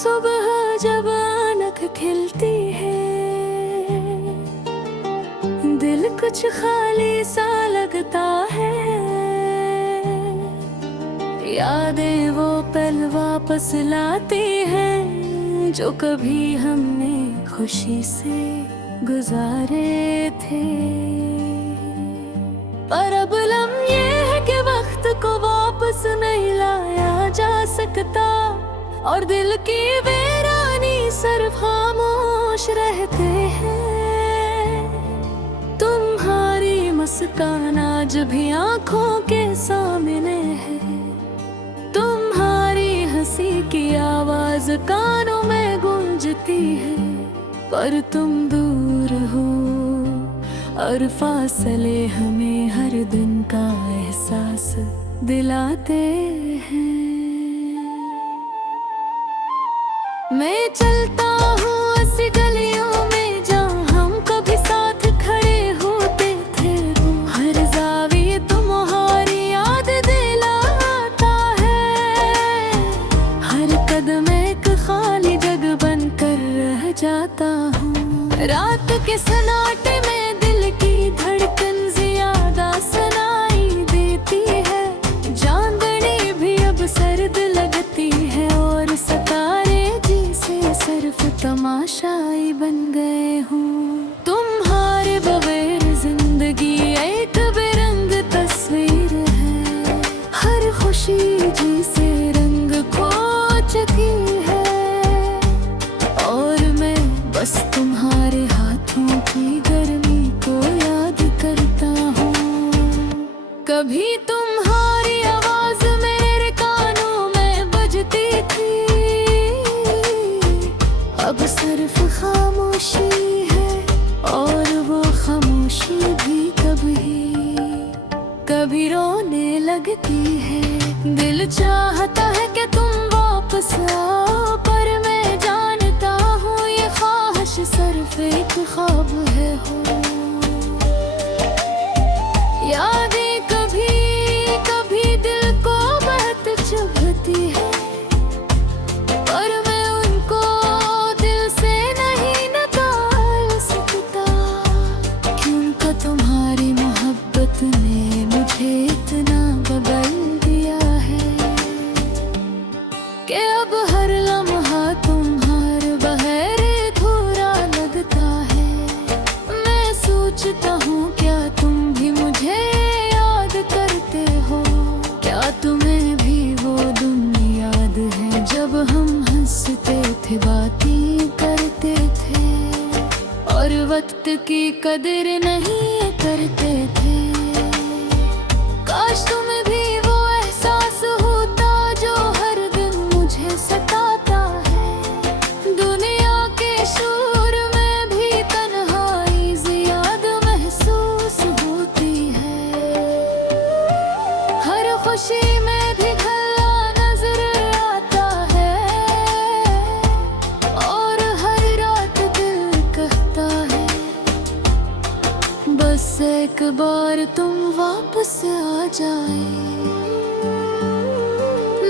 सुबह जब आँख खिलती है, दिल कुछ खाली सा लगता है। यादें वो पल वापस लाती हैं जो कभी हमने खुशी से गुजारे थे। पर अब लम्हे है कि वक्त को वापस नहीं लाया जा सकता, और दिल की वीरानी सिर्फ खामोश रहते हैं। तुम्हारी मुस्कान आज भी आंखों के सामने है, तुम्हारी हंसी की आवाज कानों में गूंजती है। पर तुम दूर हो और फासले हमें हर दिन का एहसास दिलाते हैं। मैं चलता हूँ ऐसी गलियों में जहाँ हम कभी साथ खड़े होते थे। हर जाविये तुम्हारी याद दिलाता है, हर कदम एक खाली जगह बनकर रह जाता हूँ। रात के सन्नाटे में दिल की धड़कन ज्यादा सुनाई देती है। चांदनी भी अब सर्द लगती है और सितारे सिर्फ तमाशाई बन गए हूँ। तुम्हारे बगैर जिंदगी एक बेरंग तस्वीर है, हर खुशी जिसे रंग खो चुकी है। और मैं बस तुम्हारे हाथों की गर्मी को याद करता हूँ। कभी तुम्हारी आवाज मेरे कानों में बजती थी, अब सिर्फ खामोशी है, और वो खामोशी भी कभी रोने लगती है। दिल चाहता है कि तुम वापस आओ, पर मैं जानता हूँ ये ख्वाहिश सिर्फ एक ख्वाब है। यादें कभी कभी दिल को बहुत चुभती है, पर मैं उनको दिल से नहीं निकाल सकता। क्योंकि तुम्हारी मोहब्बत ने मुझे इतना बदल दिया है कि अब हर लम्हा तुम्हारे बगैर अधूरा लगता है। मैं सोचता हूँ क्या तुम भी मुझे याद करते हो, क्या तुम्हें भी वो दिन याद है जब हम हंसते थे, बातें करते थे और वक्त की कदर नहीं करते थे। काश तुम्हें भी वो एहसास होता जो हर दिन मुझे सताता है। दुनिया के शोर में भी तन्हाई ज्यादा महसूस होती है, हर खुशी में भी गला नजर आता है, और हर रात दिल कहता है बस एक बार तुम वापस आ जाए।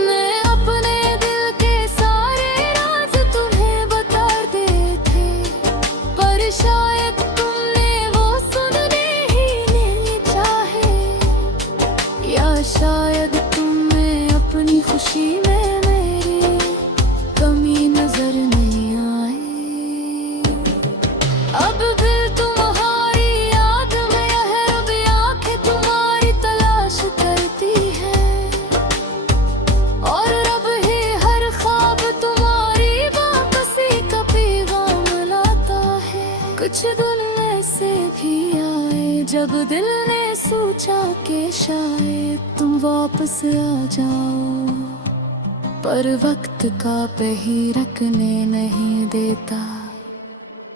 मैं अपने दिल के सारे राज तुम्हें बता देते, पर शायद तुमने वो सुनने ही नहीं चाहे, या शायद तुम्हें अपनी खुशी में मेरी कमी नजर नहीं आई। अब दिल तुम्हारी याद में है, अब आंखें तुम्हारी तलाश करती है, और अब ही हर ख्वाब तुम्हारी वापसी का पैगाम लाता है। कुछ दिन ऐसे भी आए जब दिल ने सोचा कि शायद तुम वापस आ जाओ, पर वक्त का पहिरकने नहीं देता,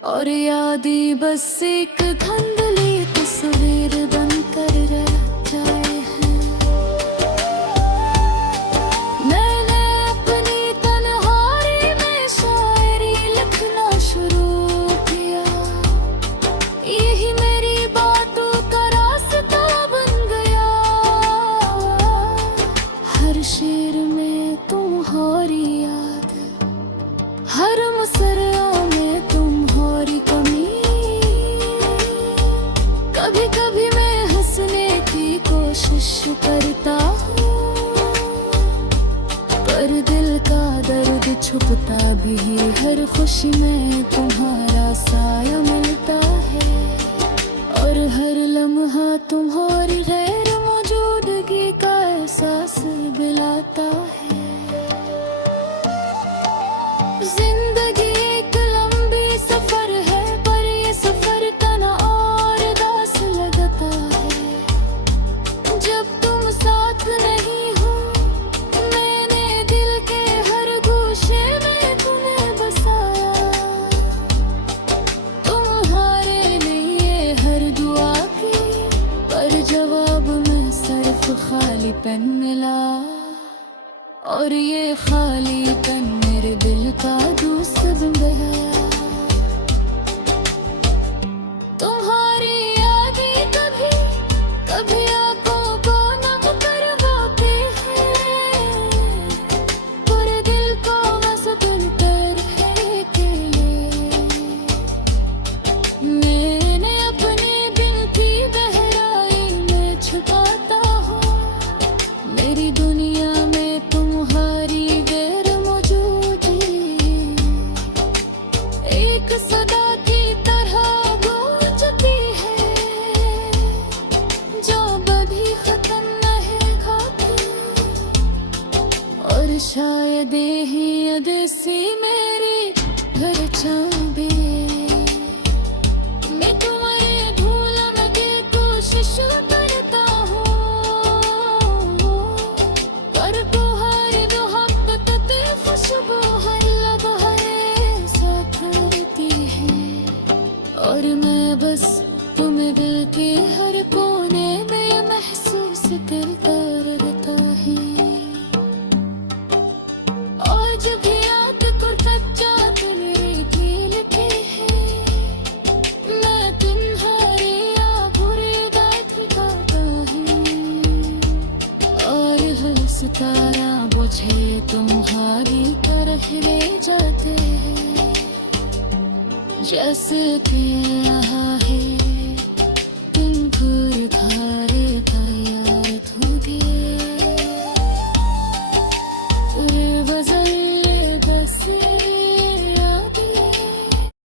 और यादें बस एक धुंधली तस्वीर बनकर रह जाए हैं। मैंने अपनी तन्हाई में शायरी लिखना शुरू किया, यही मेरी बातों का रास्ता बन गया। हर शेर में तुम्हारी याद छुपता भी है, हर खुशी में तुम्हारा साया मिलता है, और हर लम्हा तुम्हारी गैर मौजूदगी का एहसास दिलाता है। जिंदगी एक लंबी सफर है, पर ये सफर तना और दास लगता है। जब तुम साथ नहीं हो, मैंने दिल के हर गोशे में तुम्हें बसाया। तुम्हारे लिए हर दुआ की, पर जवाब में सिर्फ खालीपन मिला, और ये खालीपन मेरे दिल का दोस्त बन गया। तुम्हारी यादें कभी कभी आंखों को नम करवाते हैं, पर दिल को बस तुम पर है के लिए। मैंने अपने दिल की गहराई में छुपाता हूँ, मेरी दुनिया में तुम्हारी गैर मौजूदगी एक सदा की तरह गूंजती है, जो कभी खत्म नहीं होती। और शायद ही अदेसी मेरी घर चाबे, मैं तुम्हारे भूलने की कोशिश करता हूँ, पर तुम्हारी मोहब्बत की खुशबू हर लम्हे साथ रहती है, और मैं बस तुम्हें दिल के हर कोने में ये महसूस करता रहता है। और जब भी याद कर सच्चा दिल की लिखे है, मैं तुम्हारी या बुरी बात गाता हूँ, और हर सितारा बुझे तुम्हारी तरह ले जाते हैं, जैसे कि यहाँ है